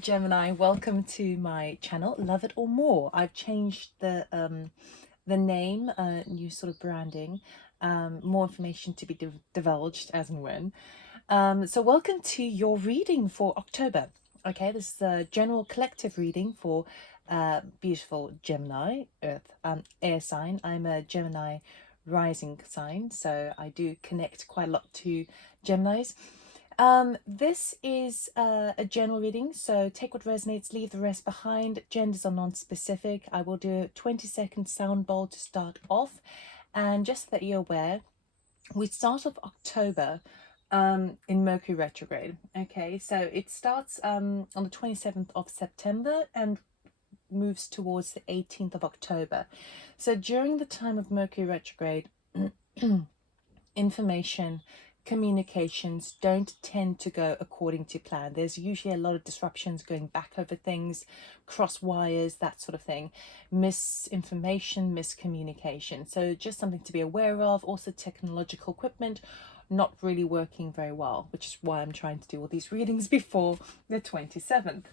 Gemini, welcome to my channel, Love It or More. I've changed the name, new sort of branding, more information to be divulged as and when. So welcome to your reading for October. Okay, this is a general collective reading for beautiful Gemini, Earth, air sign. I'm a Gemini rising sign, so I do connect quite a lot to Geminis. This is a general reading, so take what resonates, leave the rest behind. Genders are non-specific. I will do a 20-second sound bowl to start off. And just so that you're aware, we start off October in Mercury retrograde. Okay, so it starts on the 27th of September and moves towards the 18th of October. So during the time of Mercury retrograde, information, communications don't tend to go according to plan. There's usually a lot of disruptions, going back over things, cross wires, that sort of thing, misinformation, miscommunication. So just something to be aware of. Also technological equipment not really working very well, which is why I'm trying to do all these readings before the 27th.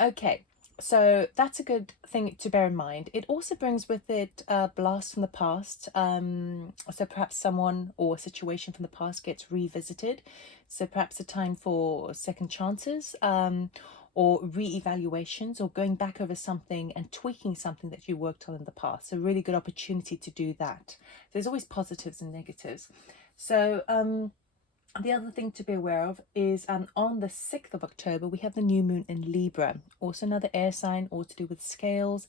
Okay, so that's a good thing to bear in mind. It also brings with it a blast from the past. So perhaps someone or a situation from the past gets revisited. So perhaps a time for second chances, or re-evaluations, or going back over something and tweaking something that you worked on in the past. So really good opportunity to do that. There's always positives and negatives. So the other thing to be aware of is on the 6th of October, we have the new moon in Libra, also another air sign, all to do with scales,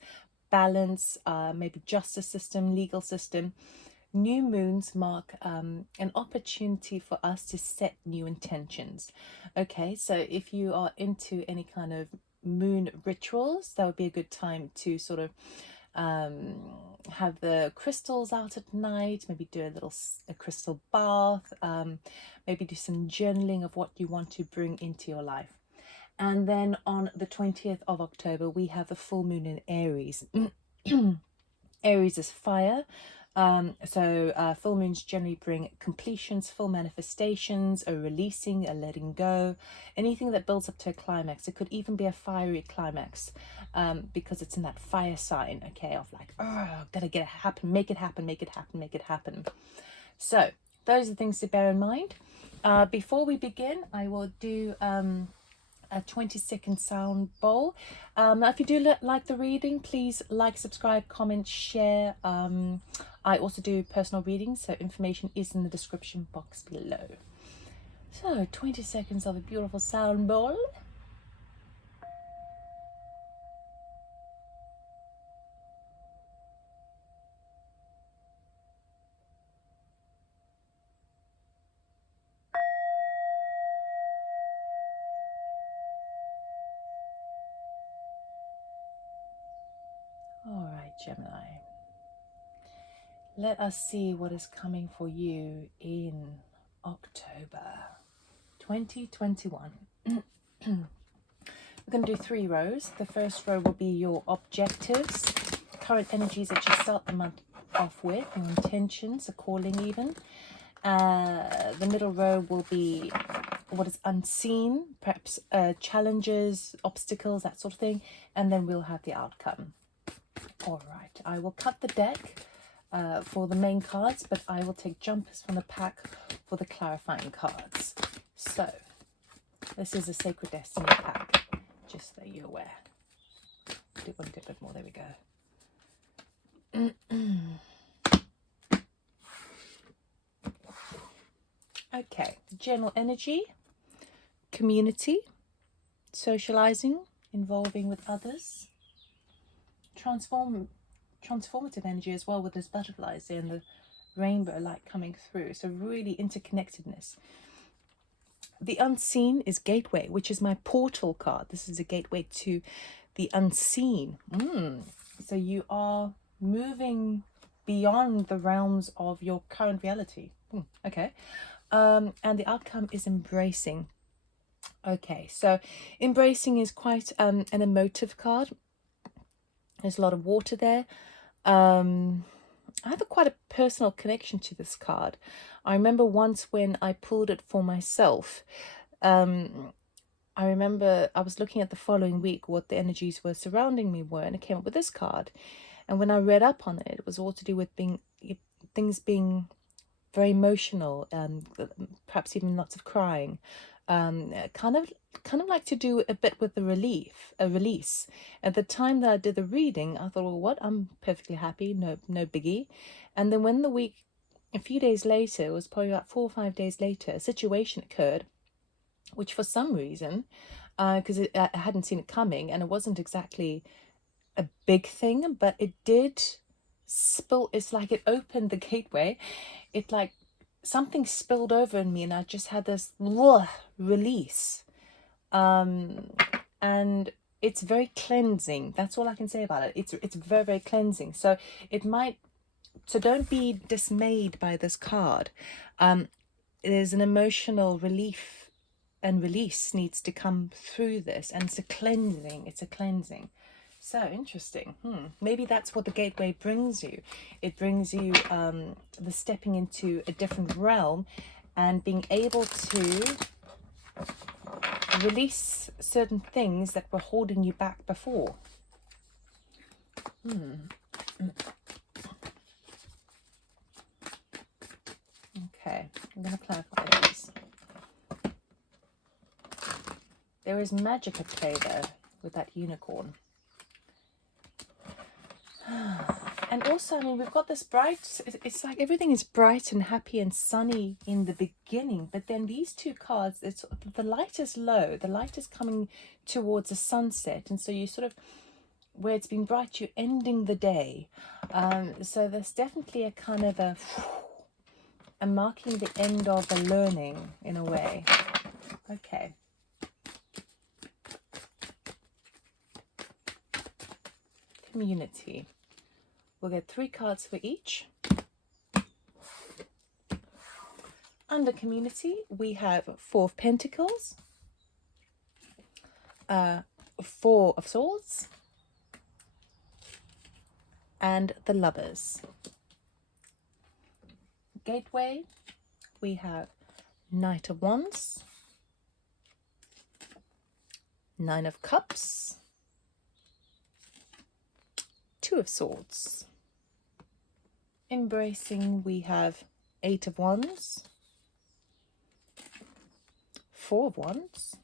balance, maybe justice system, legal system. New moons mark an opportunity for us to set new intentions. Okay, so if you are into any kind of moon rituals, that would be a good time to sort of have the crystals out at night, maybe do a crystal bath, maybe do some journaling of what you want to bring into your life. And then on the 20th of October, we have the full moon in Aries. Aries is fire. So full moons generally bring completions, full manifestations, a releasing, a letting go, anything that builds up to a climax. It could even be a fiery climax, because it's in that fire sign, okay, of like, oh, gotta get it happen, make it happen, make it happen, make it happen. So those are things to bear in mind. Before we begin, I will do a 20-second sound bowl. Now, if you do like the reading, please like, subscribe, comment, share. I also do personal readings, so information is in the description box below. So 20 seconds of a beautiful sound bowl. All right, Gemini. Let us see what is coming for you in October 2021. We're going to do 3 rows. The first row will be your objectives, current energies that you start the month off with, your intentions, a calling even. The middle row will be what is unseen, perhaps challenges, obstacles, that sort of thing. And then we'll have the outcome. All right, I will cut the deck for the main cards, but I will take jumpers from the pack for the clarifying cards. So this is a Sacred Destiny pack, just so you're aware. Do a bit more, there we go. Okay, general energy, community, socializing, involving with others, transformative energy as well, with those butterflies and the rainbow light coming through. So really interconnectedness. The unseen is gateway, which is my portal card. This is a gateway to the unseen. So you are moving beyond the realms of your current reality. Okay. And the outcome is embracing. Okay, so embracing is quite an emotive card. There's a lot of water there. I have quite a personal connection to this card. I remember once when I pulled it for myself, I remember I was looking at the following week what the energies were surrounding me were, and it came up with this card. And when I read up on it, it was all to do with things being very emotional, perhaps even lots of crying, kind of like to do a bit with a release. At the time that I did the reading, I thought, well, what? I'm perfectly happy, no biggie. And then when the week, a few days later, it was probably about 4 or 5 days later, a situation occurred, which for some reason, because I hadn't seen it coming, and it wasn't exactly a big thing, but it did spill. It's like it opened the gateway. It like something spilled over in me, and I just had this release. And it's very cleansing. That's all I can say about it. It's very, very cleansing. So it might. So don't be dismayed by this card. There's an emotional relief and release needs to come through this, and it's a cleansing. It's a cleansing. So interesting. Maybe that's what the gateway brings you. It brings you the stepping into a different realm and being able to release certain things that were holding you back before. Okay, I'm going to clarify these. There is magic at play there with that unicorn. And also, I mean, we've got this bright, it's like everything is bright and happy and sunny in the beginning, but then these two cards, it's the light is low, the light is coming towards a sunset, and so you sort of, where it's been bright, you're ending the day. So there's definitely a kind of a marking the end of a learning in a way. Okay. Community. We'll get 3 cards for each. Under community, we have 4 of Pentacles, 4 of Swords, and the Lovers. Gateway, we have Knight of Wands, 9 of Cups, 2 of Swords. Embracing, we have 8 of Wands, 4 of Wands,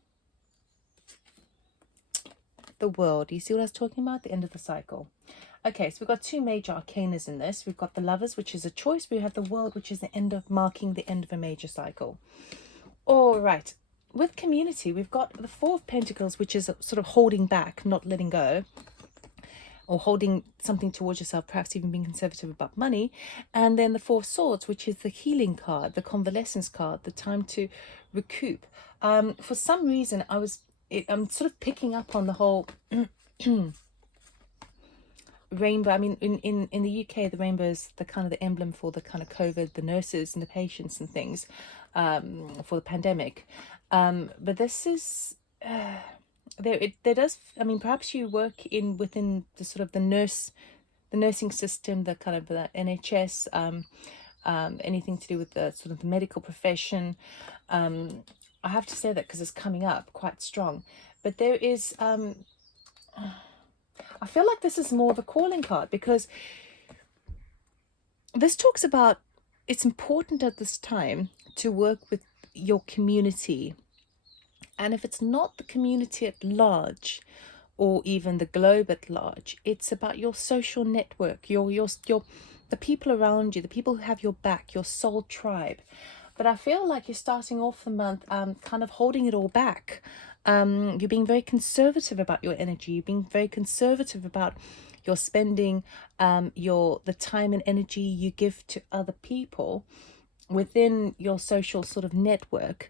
the World. You see what I was talking about? The end of the cycle. Okay, so we've got 2 major arcanas in this. We've got the Lovers, which is a choice. We have the World, which is the end of, marking the end of a major cycle. All right. With community, we've got the 4 of Pentacles, which is sort of holding back, not letting go, or holding something towards yourself, perhaps even being conservative about money. And then the 4 of Swords, which is the healing card, the convalescence card, the time to recoup. For some reason, I'm sort of picking up on the whole rainbow. I mean, in the UK, the rainbow is the kind of the emblem for the kind of COVID, the nurses and the patients and things, for the pandemic. But this is there does. I mean, perhaps you work within the sort of the nursing system, the kind of the NHS, anything to do with the sort of the medical profession. I have to say that because it's coming up quite strong. But there is. I feel like this is more of a calling card, because this talks about it's important at this time to work with your community. And if it's not the community at large, or even the globe at large, it's about your social network, your the people around you, the people who have your back, your soul tribe. But I feel like you're starting off the month kind of holding it all back. You're being very conservative about your energy. You're being very conservative about your spending, the time and energy you give to other people within your social sort of network.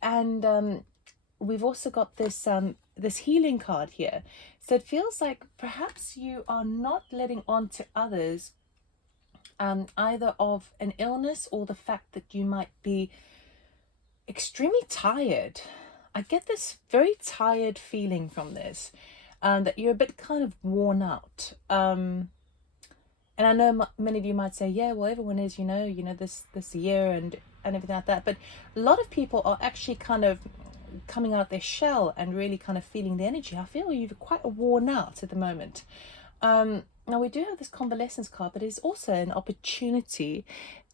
And we've also got this healing card here. So it feels like perhaps you are not letting on to others either of an illness or the fact that you might be extremely tired. I get this very tired feeling from this, that you're a bit kind of worn out. And I know many of you might say, yeah, well, everyone is, this year and everything like that. But a lot of people are actually kind of coming out their shell and really kind of feeling the energy. I feel you're quite worn out at the moment. Now we do have this convalescence card, but it's also an opportunity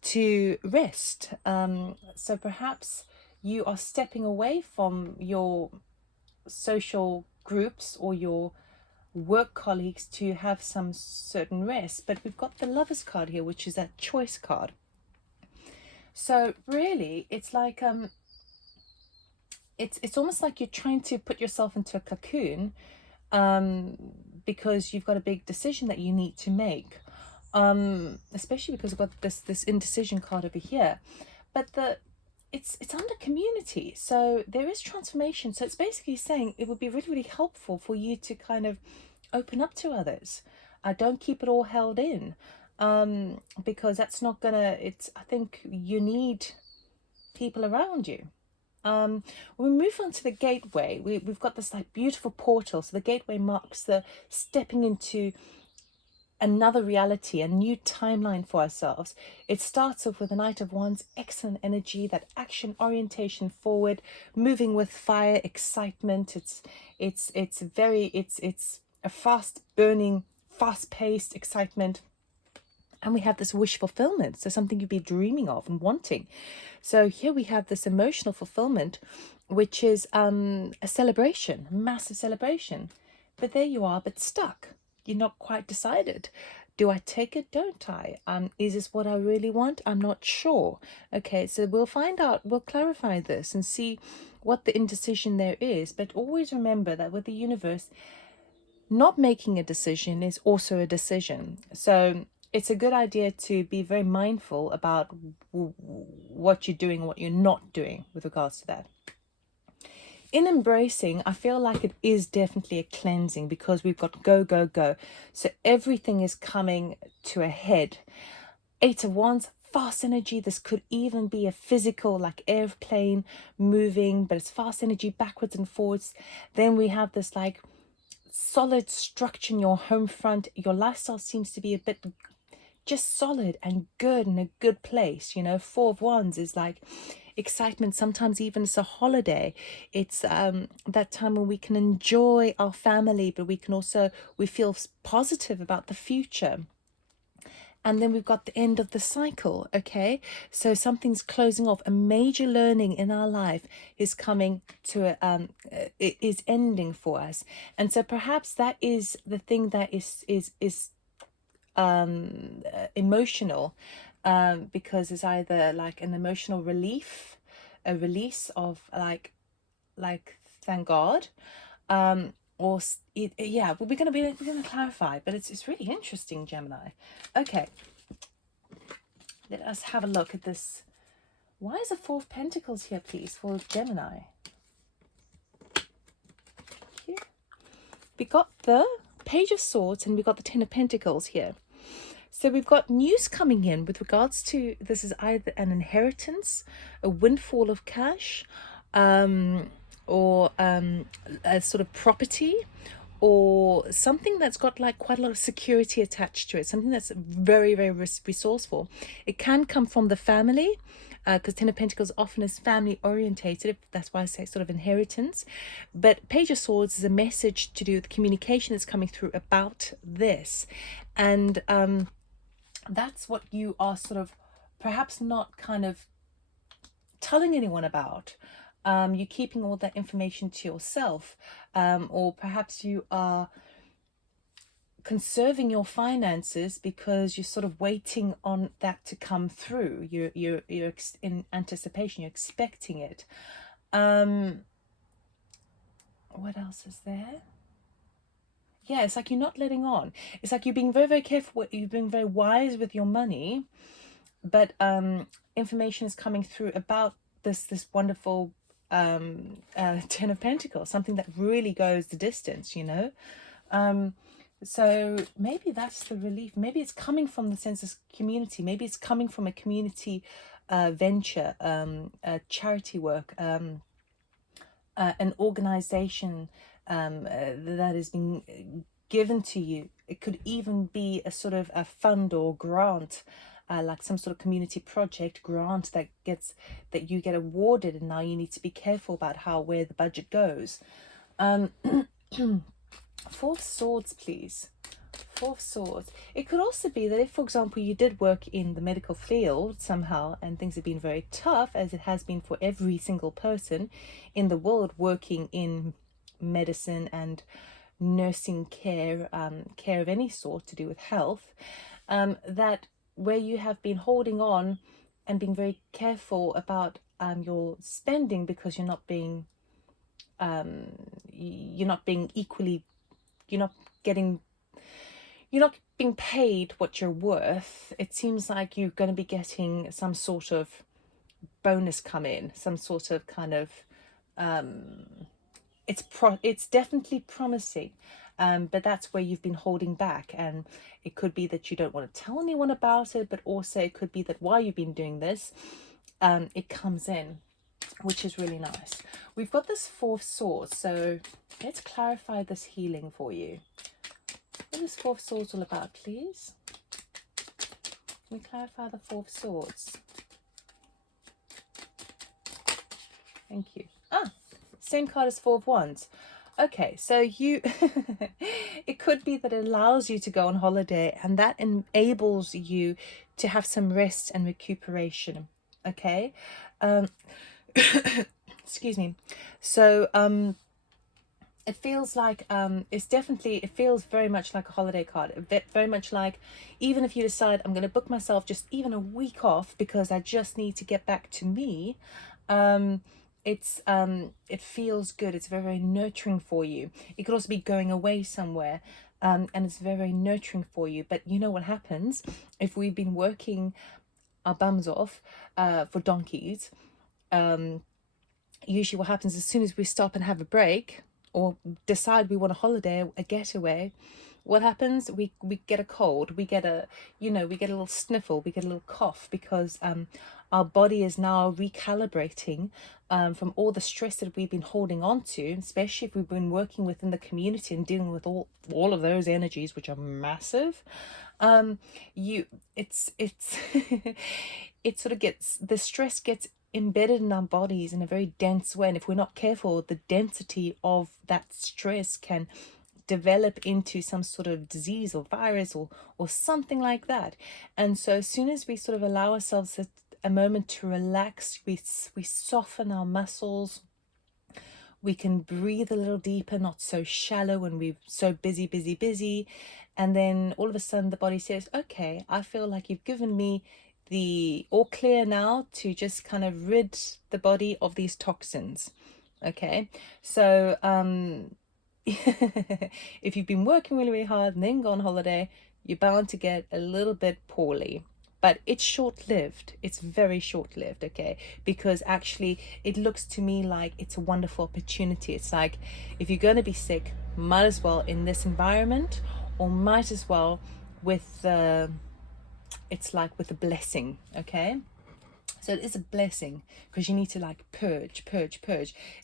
to rest. So perhaps you are stepping away from your social groups or your work colleagues to have some certain rest. But we've got the Lovers card here, which is that choice card. So really, it's like it's almost like you're trying to put yourself into a cocoon, because you've got a big decision that you need to make, especially because we've got this indecision card over here. But it's under community, so there is transformation. So it's basically saying it would be really, really helpful for you to kind of open up to others. Don't keep it all held in, because that's not gonna, I think you need people around you. When we move on to the gateway, we've got this like beautiful portal. So the gateway marks the stepping into another reality, a new timeline for ourselves. It starts off with the Knight of Wands, excellent energy, that action orientation forward, moving with fire, excitement. It's a fast burning, fast paced excitement. And we have this wish fulfillment, so something you'd be dreaming of and wanting. So here we have this emotional fulfillment, which is a celebration, massive celebration. But there you are, but stuck. You're not quite decided. Do I take it? Don't I? Is this what I really want? I'm not sure. Okay, so we'll find out, we'll clarify this and see what the indecision there is. But always remember that with the universe, not making a decision is also a decision. So it's a good idea to be very mindful about what you're doing and what you're not doing with regards to that. In embracing, I feel like it is definitely a cleansing, because we've got go, go, go. So everything is coming to a head. 8 of Wands, fast energy. This could even be a physical, like airplane moving, but it's fast energy backwards and forwards. Then we have this like solid structure in your home front. Your lifestyle seems to be a bit just solid and good, in a good place. 4 of Wands is like excitement. Sometimes even it's a holiday. It's that time when we can enjoy our family, but we feel positive about the future. And then we've got the end of the cycle. Okay, so something's closing off. A major learning in our life is coming to it is ending for us. And so perhaps that is the thing that is emotional, because it's either like an emotional relief, a release of like thank God, or yeah, we're gonna clarify, but it's really interesting, Gemini. Okay, let us have a look at this. Why is the 4 of Pentacles here, please, for Gemini? Here we got the Page of Swords and we got the 10 of Pentacles here. So we've got news coming in with regards to, this is either an inheritance, a windfall of cash, or a sort of property, or something that's got like quite a lot of security attached to it, something that's very, very resourceful. It can come from the family, because 10 of Pentacles often is family orientated. That's why I say sort of inheritance. But Page of Swords is a message to do with communication that's coming through about this. And that's what you are sort of perhaps not kind of telling anyone about. You're keeping all that information to yourself, or perhaps you are conserving your finances because you're sort of waiting on that to come through. You're in anticipation. You're expecting it. What else is there? Yeah, it's like you're not letting on. It's like you're being very, very careful. You're being very wise with your money, but information is coming through about this wonderful 10 of Pentacles, something that really goes the distance, so maybe that's the relief. Maybe it's coming from the sense of community. Maybe it's coming from a community venture, charity work, an organization that is being given to you. It could even be a sort of a fund or grant like some sort of community project grant that you get awarded, and now you need to be careful about where the budget goes. Four of Swords, please. Four of Swords. It could also be that if, for example, you did work in the medical field somehow and things have been very tough, as it has been for every single person in the world working in medicine and nursing care, care of any sort to do with health, that where you have been holding on and being very careful about your spending, because you're not being equally, you're not getting, you're not being paid what you're worth. It seems like you're going to be getting some sort of bonus come in, some sort of kind of it's definitely promising, but that's where you've been holding back, and it could be that you don't want to tell anyone about it, but also it could be that while you've been doing this, it comes in, which is really nice. We've got this Four of Swords, so let's clarify this healing for you. What is Four of Swords all about, please? Can we clarify the Four of Swords? Thank you. Same card as Four of Wands. Okay, so you it could be that it allows you to go on holiday, and that enables you to have some rest and recuperation. Okay, excuse me. So it feels like it feels very much like a holiday card. Very much like, even if you decide I'm going to book myself just even a week off because I just need to get back to me, it feels good. It's very, very nurturing for you. It could also be going away somewhere, and it's very, very nurturing for you. But you know what happens if we've been working our bums off for donkeys? Usually what happens, as soon as we stop and have a break or decide we want a holiday, a getaway, what happens? We get a cold, we get a little sniffle, we get a little cough, because our body is now recalibrating from all the stress that we've been holding on to, especially if we've been working within the community and dealing with all of those energies, which are massive. It's it sort of gets, the stress gets embedded in our bodies in a very dense way, and if we're not careful, the density of that stress can develop into some sort of disease or virus or something like that. And so as soon as we sort of allow ourselves a moment to relax, we soften our muscles, we can breathe a little deeper, not so shallow when we're so busy, and then all of a sudden the body says, okay, I feel like you've given me the all clear now to just kind of rid the body of these toxins. Okay, so if you've been working really, really hard and then go on holiday, you're bound to get a little bit poorly. But it's short-lived. It's very short-lived, okay? Because actually it looks to me like it's a wonderful opportunity. It's like, if you're going to be sick, might as well in this environment, or might as well with it's like with a blessing, okay? So it is a blessing, because you need to like purge.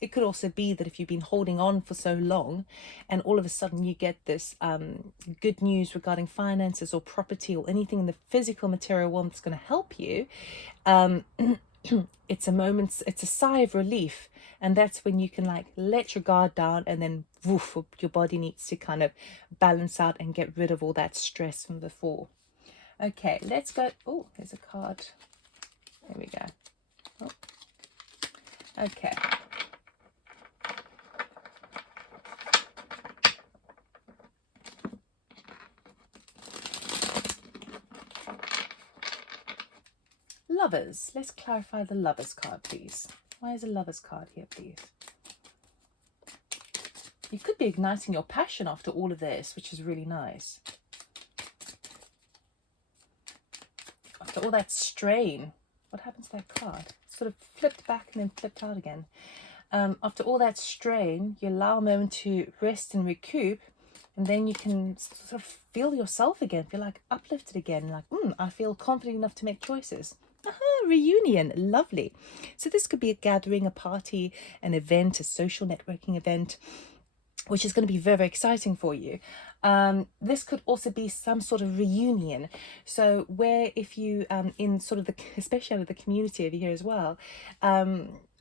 It could also be that if you've been holding on for so long and all of a sudden you get this good news regarding finances or property or anything in the physical material world that's going to help you, it's a sigh of relief. And that's when you can like let your guard down, and then woof, your body needs to kind of balance out and get rid of all that stress from before. Okay, let's go. Oh, there's a card. There we go. Oh. Okay. Lovers. Let's clarify the Lovers card, please. Why is a Lovers card here, please? You could be igniting your passion after all of this, which is really nice. After all that strain. What happened to that card? Sort of flipped back and then flipped out again. After all that strain, you allow a moment to rest and recoup, and then you can sort of feel yourself again, feel like uplifted again, like, I feel confident enough to make choices. Reunion, lovely. So this could be a gathering, a party, an event, a social networking event. which is going to be very, very exciting for you. This could also be some sort of reunion. So where if you, in sort of the, especially out of the community over here as well,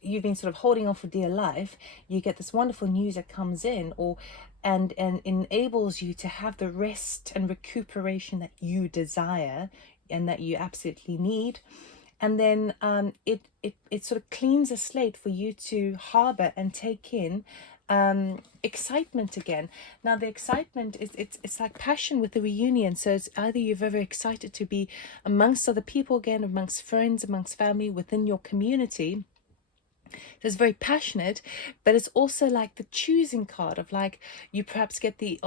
you've been sort of holding on for dear life, you get this wonderful news that comes in, or and enables you to have the rest and recuperation that you desire and that you absolutely need. And then it sort of cleans a slate for you to harbor and take in excitement again. Now the excitement is it's like passion with the reunion. So it's either you're very excited to be amongst other people again, amongst friends, amongst family, within your community. So it's very passionate, but it's also like the choosing card of like, you perhaps get the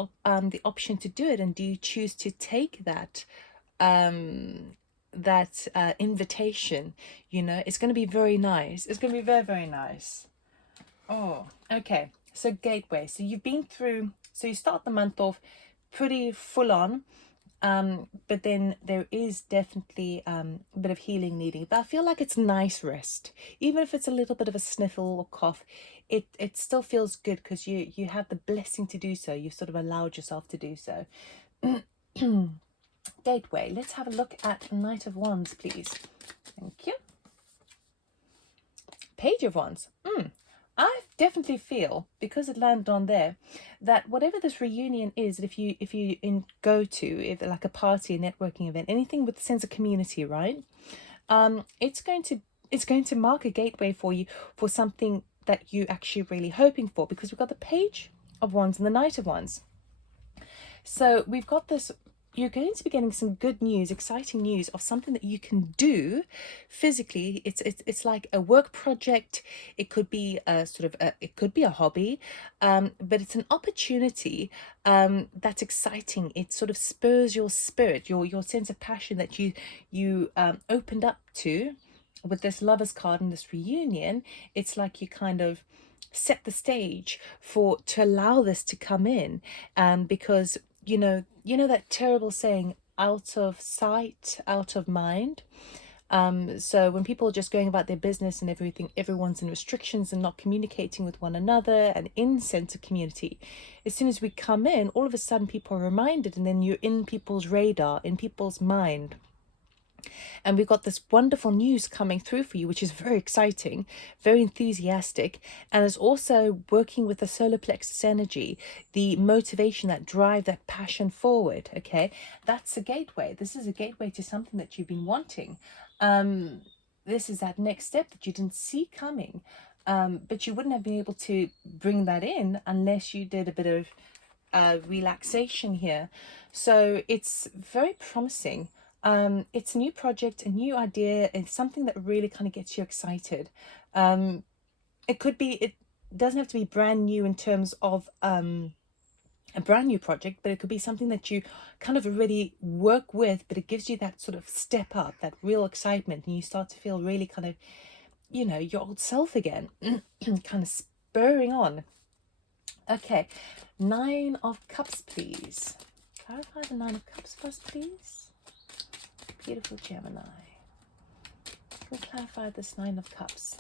option to do it, and do you choose to take that invitation? You know, it's going to be very nice. It's going to be very, very nice. Oh, okay. So gateway. So you've been through, so you start the month off pretty full on, but then there is definitely a bit of healing needing. But I feel like it's nice rest, even if it's a little bit of a sniffle or cough. It still feels good because you have the blessing to do so. You've sort of allowed yourself to do so. Gateway. Let's have a look at Knight of Wands, please. Thank you. Page of Wands. I definitely feel, because it landed on there, that whatever this reunion is, if you go to, if like a party, a networking event, anything with a sense of community, right? It's going to mark a gateway for you for something that you actually really hoping for, because we've got the Page of Wands and the Knight of Wands. So we've got this, you're going to be getting some good news, exciting news of something that you can do physically. It's like a work project. It could be a sort of it could be a hobby, but it's an opportunity that's exciting. It sort of spurs your spirit, your sense of passion that you opened up to with this Lovers card and this reunion. It's like you kind of set the stage to allow this to come in, because you know that terrible saying, out of sight, out of mind. So when people are just going about their business and everything, everyone's in restrictions and not communicating with one another and in sense of community, as soon as we come in, all of a sudden people are reminded, and then you're in people's radar, in people's mind. And we've got this wonderful news coming through for you, which is very exciting, very enthusiastic, and is also working with the solar plexus energy, the motivation, that drive, that passion forward. Okay, that's a gateway. This is a gateway to something that you've been wanting. This is that next step that you didn't see coming, but you wouldn't have been able to bring that in unless you did a bit of relaxation here. So it's very promising. It's a new project, a new idea. It's something that really kind of gets you excited. It doesn't have to be brand new in terms of a brand new project, but it could be something that you kind of already work with, but it gives you that sort of step up, that real excitement, and you start to feel really kind of, your old self again, kind of spurring on. Okay, 9 of Cups, please. Clarify the 9 of Cups first, please. Beautiful Gemini. We'll clarify this 9 of Cups.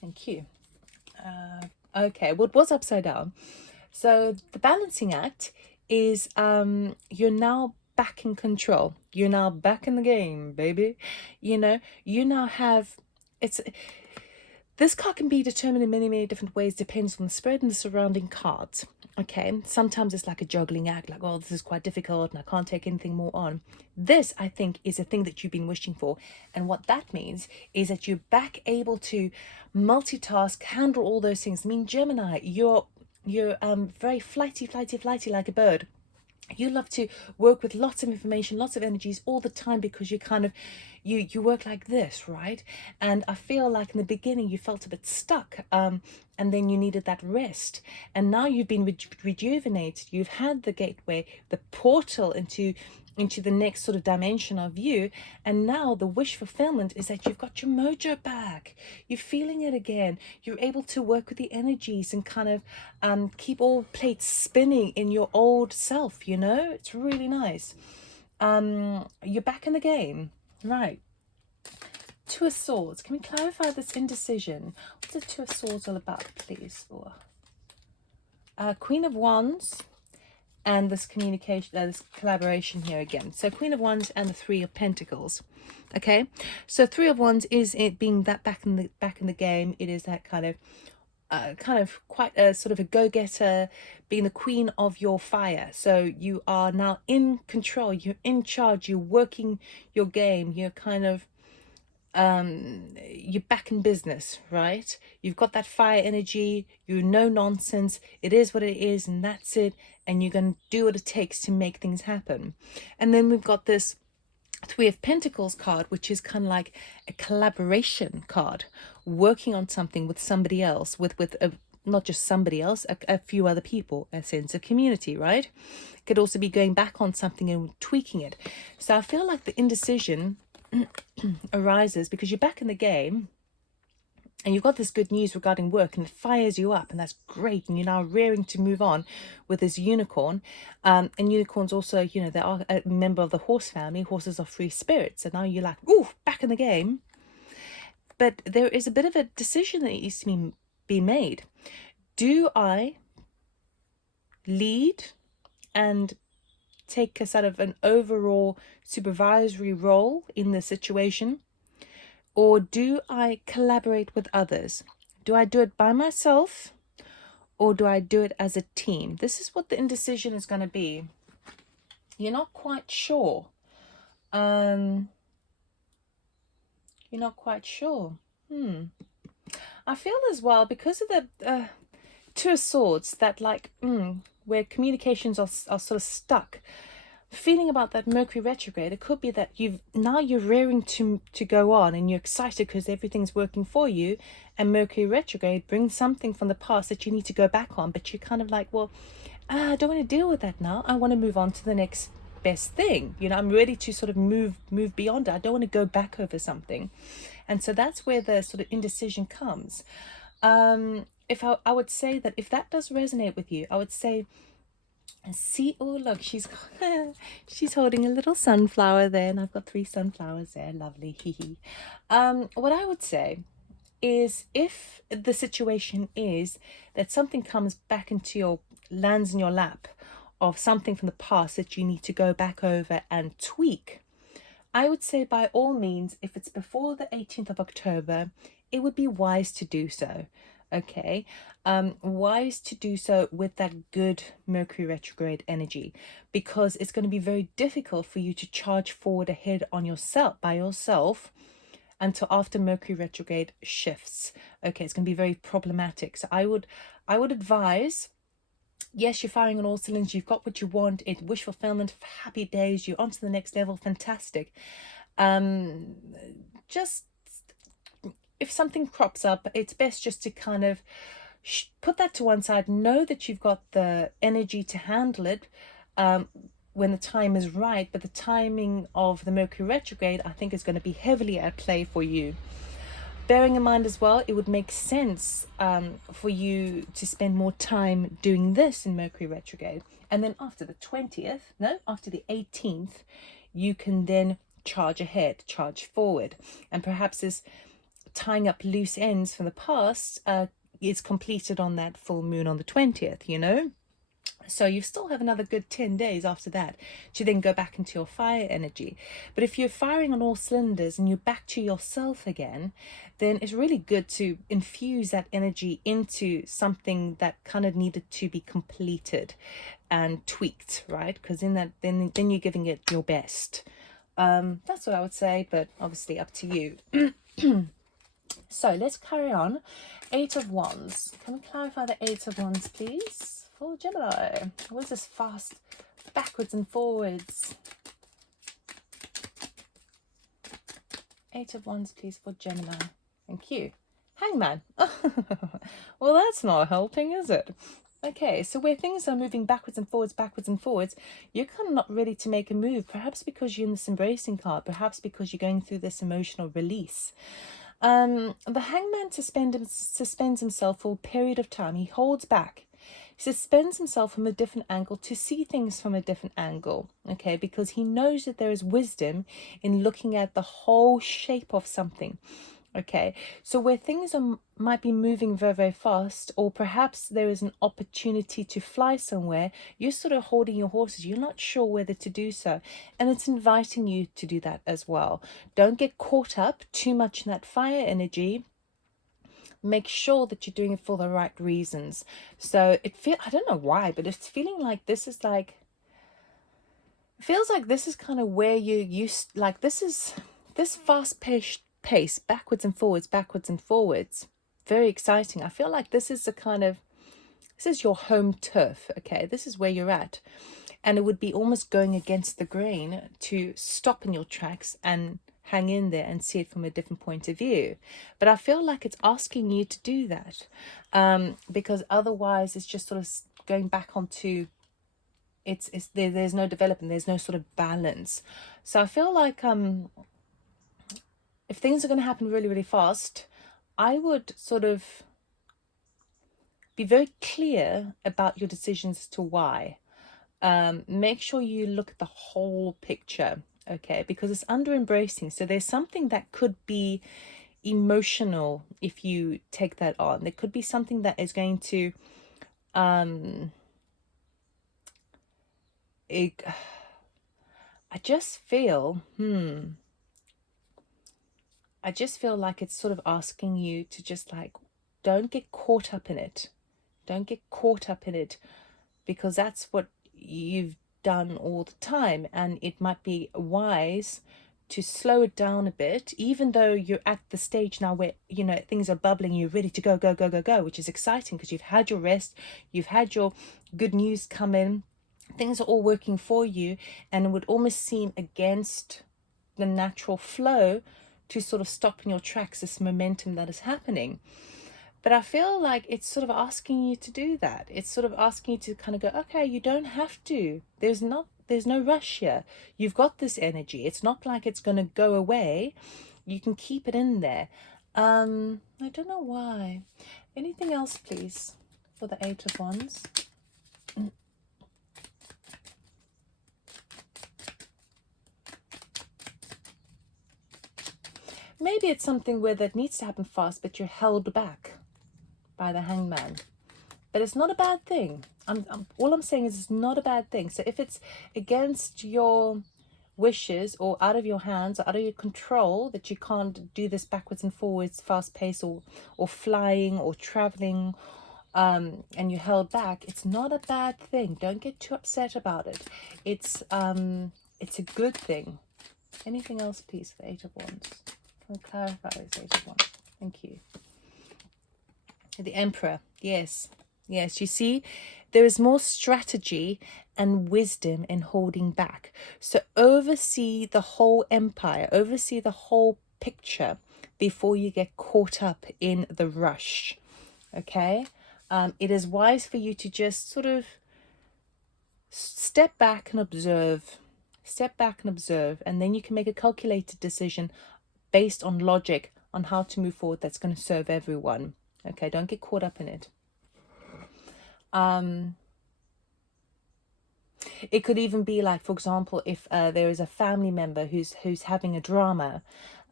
Thank you. Okay, well, it was upside down. So the balancing act is you're now back in control. You're now back in the game, baby. You now have, this card can be determined in many, many different ways, depends on the spread and the surrounding cards. Okay, sometimes it's like a juggling act, like, oh, this is quite difficult and I can't take anything more on. This, I think, is a thing that you've been wishing for. And what that means is that you're back able to multitask, handle all those things. I mean, Gemini, you're very flighty like a bird. You love to work with lots of information, lots of energies all the time, because you kind of, you work like this, right? And I feel like in the beginning you felt a bit stuck, and then you needed that rest. And now you've been rejuvenated. You've had the gateway, the portal into the next sort of dimension of you. And now the wish fulfillment is that you've got your mojo back. You're feeling it again. You're able to work with the energies and kind of keep all plates spinning in your old self, It's really nice. You're back in the game. Right. Two of Swords. Can we clarify this indecision? What's the Two of Swords all about, please? Queen of Wands and this communication, this collaboration here again. So Queen of Wands and the Three of Pentacles. Okay, so Three of Wands is it being that back in the game. It is that kind of quite a sort of a go-getter, being the queen of your fire. So you are now in control, you're in charge, you're working your game, you're kind of you're back in business, right? You've got that fire energy, you're no nonsense, it is what it is and that's it, and you're going to do what it takes to make things happen. And then we've got this Three of Pentacles card, which is kind of like a collaboration card, working on something with somebody else, with not just somebody else, a few other people, a sense of community, right? Could also be going back on something and tweaking it. So I feel like the indecision arises because you're back in the game and you've got this good news regarding work and it fires you up, and that's great, and you're now rearing to move on with this unicorn. And unicorns also, you know, they are a member of the horse family. Horses are free spirits, so now you're like, ooh, back in the game. But there is a bit of a decision that needs to be made. Do I lead and take a sort of an overall supervisory role in the situation, or do I collaborate with others? Do I do it by myself, or do I do it as a team? This is what the indecision is going to be. You're not quite sure. You're not quite sure. I feel as well, because of the Two of Swords, that like where communications are sort of stuck. Feeling about that Mercury retrograde, it could be that you're rearing to go on and you're excited because everything's working for you, and Mercury retrograde brings something from the past that you need to go back on, but you're kind of like, well, I don't want to deal with that now. I want to move on to the next best thing. You know, I'm ready to sort of move beyond it. I don't want to go back over something. And so that's where the sort of indecision comes. If I would say that if that does resonate with you, I would say, see, oh look, she's holding a little sunflower there, and I've got 3 sunflowers there. Lovely. What I would say is, if the situation is that something comes back lands in your lap of something from the past that you need to go back over and tweak, I would say by all means, if it's before the 18th of October, it would be wise to do so. Okay, wise to do so with that good Mercury retrograde energy, because it's going to be very difficult for you to charge forward ahead by yourself until after Mercury retrograde shifts. Okay, it's going to be very problematic. So I would advise, yes, you're firing on all cylinders, you've got what you want, it's wish fulfillment, happy days, you're on to the next level, fantastic. Just if something crops up, it's best just to kind of put that to one side. Know that you've got the energy to handle it when the time is right. But the timing of the Mercury retrograde, I think, is going to be heavily at play for you. Bearing in mind as well, it would make sense for you to spend more time doing this in Mercury retrograde. And then after the 18th, you can then charge ahead, charge forward. And perhaps this tying up loose ends from the past is completed on that full moon on the 20th, you know? So you still have another good 10 days after that to then go back into your fire energy. But if you're firing on all cylinders and you're back to yourself again, then it's really good to infuse that energy into something that kind of needed to be completed and tweaked, right? Because in that, then you're giving it your best. That's what I would say, but obviously up to you. So let's carry on. 8 of Wands. Can we clarify the 8 of Wands, please? For Gemini. What is this fast backwards and forwards? 8 of Wands, please, for Gemini. Thank you. Hangman. Well, that's not helping, is it? Okay, so where things are moving backwards and forwards, you're kind of not ready to make a move. Perhaps because you're in this embracing card. Perhaps because you're going through this emotional release. The Hangman suspends himself for a period of time. He holds back. suspends himself from a different angle to see things from a different angle, okay, because he knows that there is wisdom in looking at the whole shape of something. Okay, so where things might be moving very, very fast, or perhaps there is an opportunity to fly somewhere, you're sort of holding your horses. You're not sure whether to do so. And it's inviting you to do that as well. Don't get caught up too much in that fire energy. Make sure that you're doing it for the right reasons. So I don't know why, but it's feeling like this is like, it feels like this is kind of where you used, like this fast-paced pace, backwards and forwards, very exciting. I feel like this is this is your home turf, okay? This is where you're at. And it would be almost going against the grain to stop in your tracks and hang in there and see it from a different point of view. But I feel like it's asking you to do that, because otherwise it's just sort of going back onto, there's no development, there's no sort of balance. So I feel like if things are going to happen really, really fast, I would sort of be very clear about your decisions as to why. Make sure you look at the whole picture, okay? Because it's under embracing. So there's something that could be emotional if you take that on. There could be something that is going to I just feel like it's sort of asking you to just like, don't get caught up in it. Don't get caught up in it, because that's what you've done all the time. And it might be wise to slow it down a bit, even though you're at the stage now where, you know, things are bubbling, you're ready to go, which is exciting because you've had your rest, you've had your good news come in, things are all working for you, and it would almost seem against the natural flow to sort of stop in your tracks this momentum that is happening. But I feel like it's sort of asking you to do that. It's sort of asking you to kind of go, okay, you don't have to. There's no rush here. You've got this energy. It's not like it's going to go away. You can keep it in there. I don't know why. Anything else, please, for the Eight of Wands? Maybe it's something where that needs to happen fast, but you're held back by the Hangman. But it's not a bad thing. All I'm saying is it's not a bad thing. So if it's against your wishes or out of your hands or out of your control that you can't do this backwards and forwards, fast pace, or flying or traveling, and you're held back, it's not a bad thing. Don't get too upset about it. It's a good thing. Anything else, please, for Eight of Wands? Can I clarify this Eight of Wands? Thank you. The Emperor. Yes, you see, there is more strategy and wisdom in holding back. So oversee the whole empire, oversee the whole picture before you get caught up in the rush, okay? It is wise for you to just sort of step back and observe, and then you can make a calculated decision based on logic on how to move forward that's going to serve everyone. Okay, don't get caught up in it. It could even be like, for example, if there is a family member who's having a drama,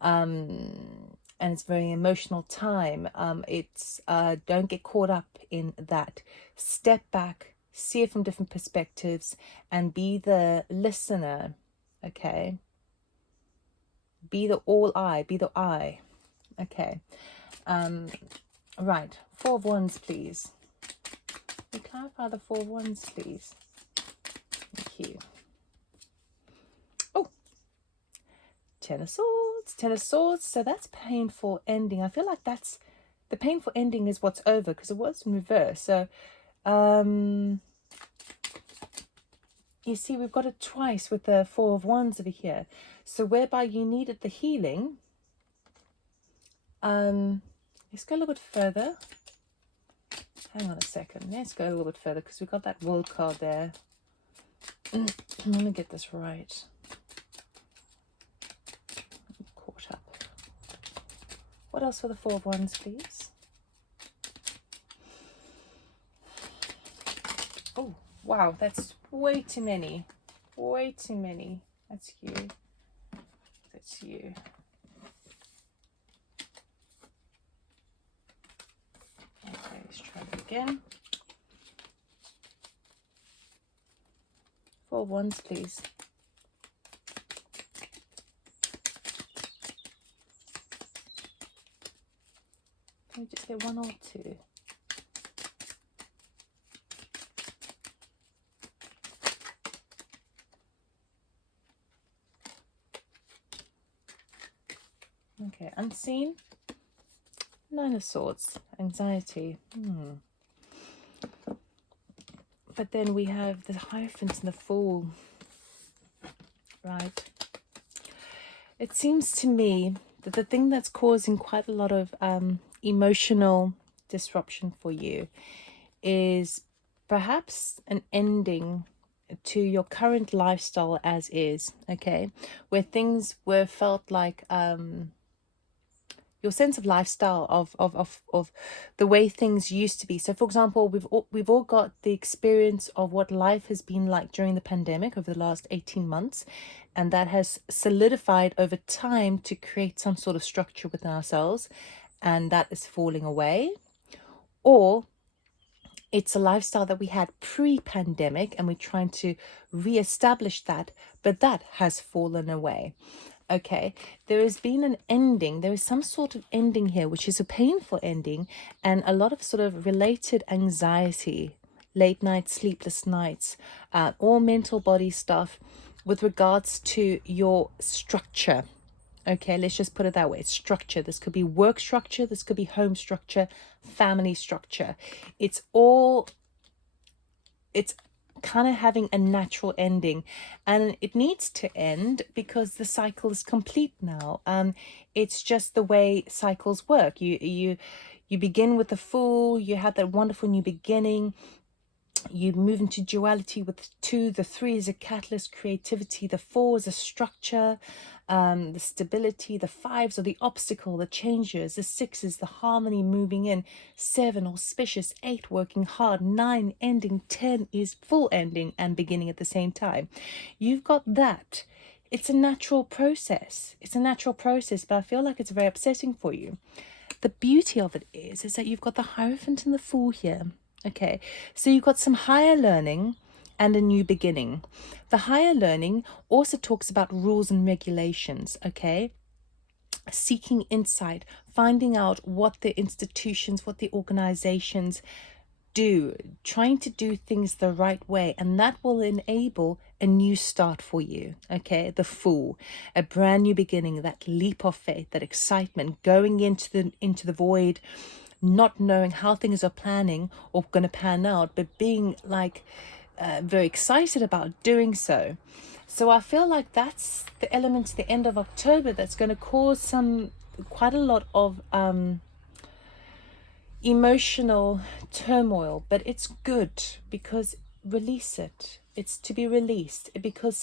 and it's a very emotional time, it's don't get caught up in that. Step back, see it from different perspectives, and be the listener. Okay, be the eye. Okay. Right, Four of Wands, please. Can you clarify the Four of Wands, please? Thank you. Oh, Ten of Swords. So that's painful ending. I feel like that's the painful ending is what's over, because it was in reverse. So you see, we've got it twice with the Four of Wands over here. So whereby you needed the healing. Let's go a little bit further. Hang on a second. Let's go a little bit further, because we've got that World card there. Let me get this right. I'm caught up. What else for the Four of Wands, please? Wow, that's way too many. Way too many. That's you. That's you. Okay, let's try that again. 4 wands, please. Can we just get 1 or 2? Okay, unseen. 9 of Swords, anxiety. But then we have the Hierophant and the Fool, right? It seems to me that the thing that's causing quite a lot of emotional disruption for you is perhaps an ending to your current lifestyle as is, okay? Where things were felt like your sense of lifestyle of the way things used to be. So for example, we've all got the experience of what life has been like during the pandemic over the last 18 months, and that has solidified over time to create some sort of structure within ourselves, and that is falling away. Or it's a lifestyle that we had pre-pandemic and we're trying to re-establish that, but that has fallen away. Okay, there has been an ending. There is some sort of ending here, which is a painful ending, and a lot of sort of related anxiety, late nights, sleepless nights, all mental body stuff with regards to your structure. Okay, let's just put it that way. It's structure. This could be work structure. This could be home structure, family structure. It's kind of having a natural ending, and it needs to end because the cycle is complete now. It's just the way cycles work. You begin with the Fool, you have that wonderful new beginning, you move into duality with 2. The 3 is a catalyst, creativity. The 4 is a structure, the stability. The 5s are the obstacle, the changes. The 6 is the harmony, moving in. 7 auspicious. 8 working hard. 9 ending. 10 is full ending and beginning at the same time. You've got that. It's a natural process. It's a natural process, but I feel like it's very upsetting for you. The beauty of it is that you've got the Hierophant and the Fool here. Okay, so you've got some higher learning and a new beginning. The higher learning also talks about rules and regulations, okay? Seeking insight, finding out what the institutions, what the organizations do, trying to do things the right way, and that will enable a new start for you. Okay, the Fool, a brand new beginning, that leap of faith, that excitement, going into the void, not knowing how things are planning or going to pan out, but being like very excited about doing so. So I feel like that's the element at the end of October that's going to cause quite a lot of emotional turmoil, but it's good because release it. It's to be released, because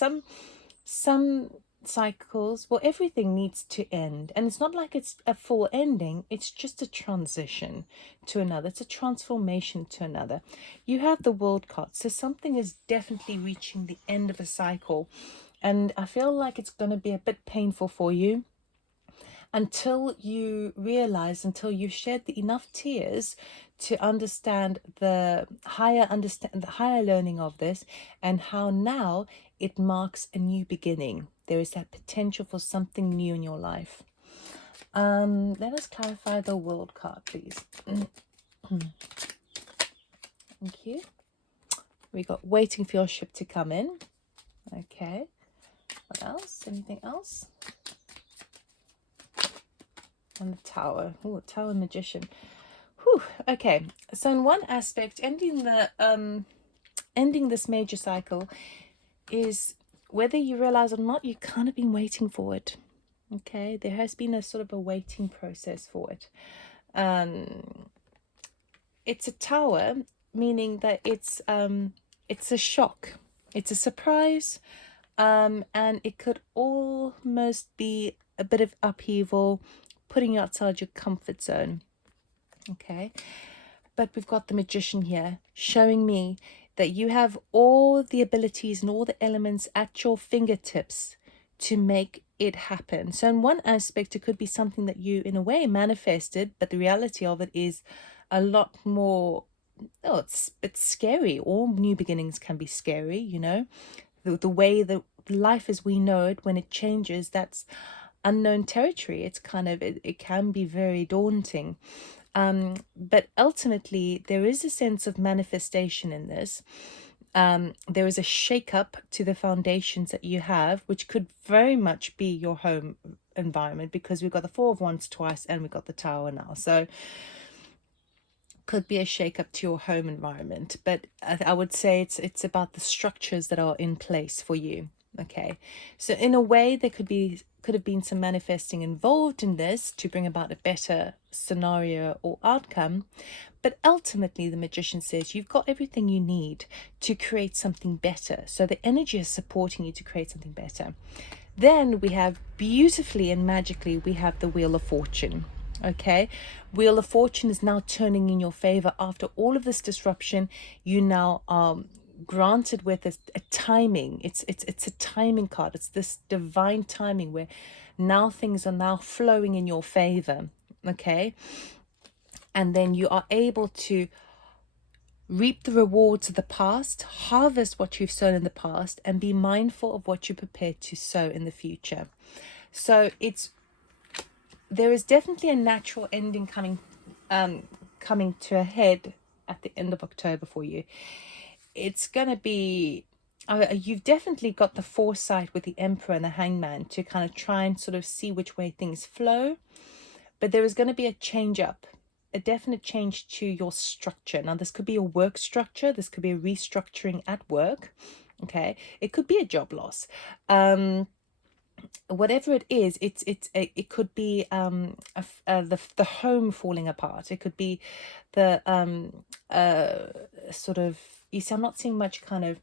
some cycles, well, everything needs to end, and it's not like it's a full ending. It's just a transition to another. It's a transformation to another. You have the World card, so something is definitely reaching the end of a cycle, and I feel like it's going to be a bit painful for you until you realize, until you've shed enough tears to understand the higher learning of this, and how now it marks a new beginning. There is that potential for something new in your life. Let us clarify the World card, please. Thank you. We got waiting for your ship to come in. Okay. What else? Anything else? And the Tower. Oh, Tower Magician. Whew. Okay. So in one aspect, ending this major cycle is, whether you realize or not, you've kind of been waiting for it. Okay. There has been a sort of a waiting process for it. It's a tower, meaning that it's a shock. It's a surprise. And it could almost be a bit of upheaval, putting you outside your comfort zone. Okay, but we've got the Magician here showing me that you have all the abilities and all the elements at your fingertips to make it happen. So in one aspect, it could be something that you in a way manifested, but the reality of it is a lot more, oh, it's scary. All new beginnings can be scary, you know. The way that life as we know it, when it changes, that's unknown territory. It's kind of, it can be very daunting. But ultimately, there is a sense of manifestation in this. There is a shake-up to the foundations that you have, which could very much be your home environment, because we've got the Four of Wands twice and we've got the Tower now. So could be a shake-up to your home environment. But I would say it's about the structures that are in place for you. Okay, so in a way, there could have been some manifesting involved in this to bring about a better scenario or outcome. But ultimately, the Magician says you've got everything you need to create something better. So the energy is supporting you to create something better. Then we have beautifully and magically, we have the Wheel of Fortune. Okay, Wheel of Fortune is now turning in your favor after all of this disruption. You now are granted with a timing. It's a timing card. It's this divine timing where now things are now flowing in your favor. Okay, and then you are able to reap the rewards of the past, harvest what you've sown in the past, and be mindful of what you're prepared to sow in the future. So there is definitely a natural ending coming to a head at the end of October for you. It's going to be, you've definitely got the foresight with the Emperor and the Hangman to kind of try and sort of see which way things flow. But there is going to be a change up, a definite change to your structure. Now, this could be a work structure. This could be a restructuring at work. Okay. It could be a job loss. Whatever it is, it could be the home falling apart. It could be the sort of, you see, I'm not seeing much kind of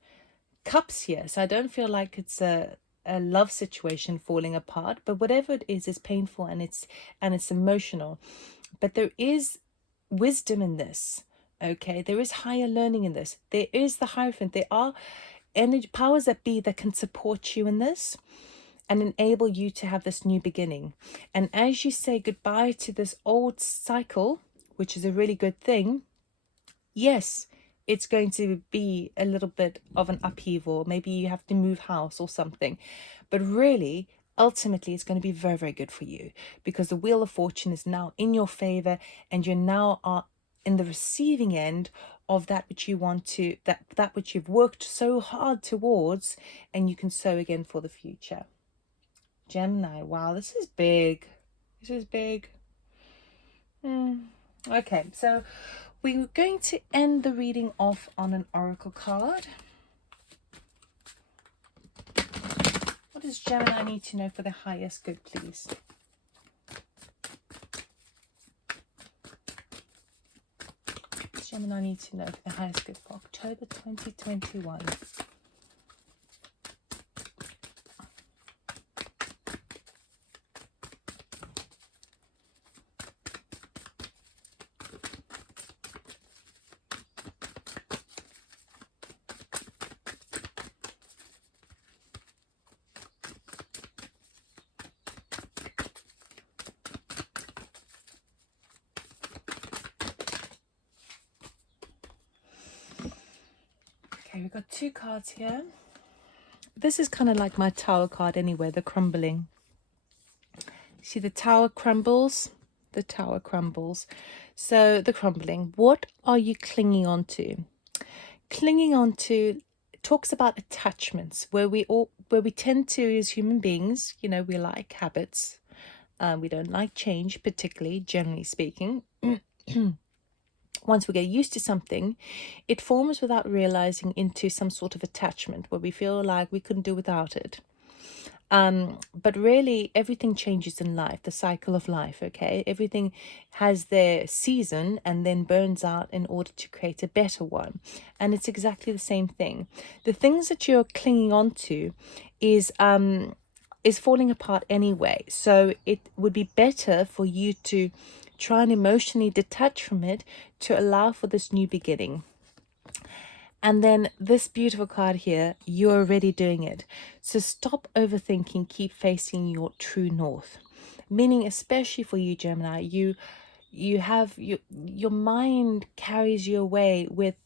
cups here, so I don't feel like it's a love situation falling apart. But whatever it is painful, and it's emotional. But there is wisdom in this. Okay, there is higher learning in this. There is the Hierophant. There are energy powers that be that can support you in this and enable you to have this new beginning. And as you say goodbye to this old cycle, which is a really good thing, yes, it's going to be a little bit of an upheaval. Maybe you have to move house or something. But really, ultimately, it's going to be very, very good for you, because the Wheel of Fortune is now in your favor, and you now are in the receiving end of that which you want to, that which you've worked so hard towards, and you can sow again for the future. Gemini, wow, this is big. This is big. Okay, so we're going to end the reading off on an oracle card. What does Gemini need to know for the highest good, please? What does Gemini need to know for the highest good for October 2021? Okay, we've got two cards here. This is kind of like my Tower card anyway, the crumbling. See, the Tower crumbles, the Tower crumbles. So the crumbling, what are you clinging on to? Clinging on to talks about attachments, where we tend to, as human beings, you know, we like habits. We don't like change, particularly, generally speaking. Once we get used to something, it forms without realizing into some sort of attachment where we feel like we couldn't do without it. But really, everything changes in life, the cycle of life, okay? Everything has their season and then burns out in order to create a better one. And it's exactly the same thing. The things that you're clinging on to is falling apart anyway. So it would be better for you to try and emotionally detach from it to allow for this new beginning. And then this beautiful card here, you're already doing it. So stop overthinking, keep facing your true north. Meaning, especially for you, Gemini, you have your mind carries you away with,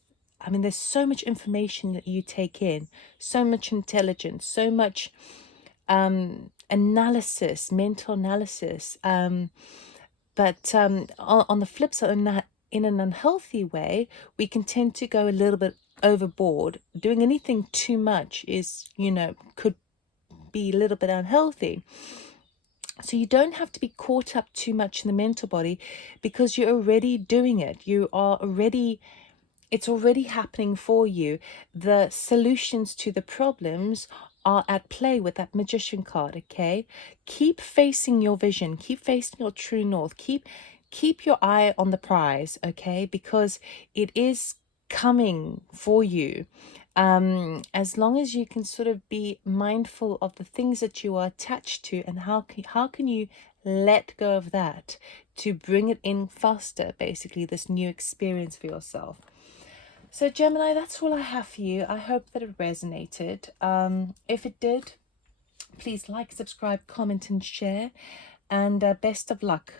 I mean, there's so much information that you take in, so much intelligence, so much analysis, mental analysis. But on the flip side, in an unhealthy way, we can tend to go a little bit overboard. Doing anything too much is, could be a little bit unhealthy. So you don't have to be caught up too much in the mental body, because you're already doing it. It's already happening for you. The solutions to the problems are at play with that Magician card, okay? Keep facing your vision, keep facing your true north, keep your eye on the prize, okay? Because it is coming for you. As long as you can sort of be mindful of the things that you are attached to, and how can you let go of that to bring it in faster, basically, this new experience for yourself. So Gemini, that's all I have for you. I hope that it resonated. If it did, please like, subscribe, comment, and share. And best of luck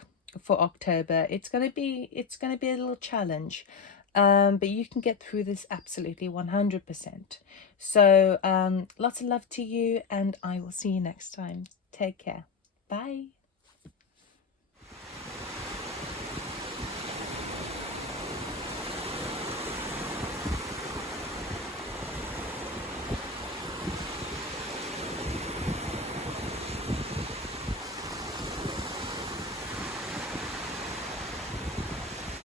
for October. It's gonna be a little challenge, but you can get through this absolutely 100%. So lots of love to you, and I will see you next time. Take care. Bye.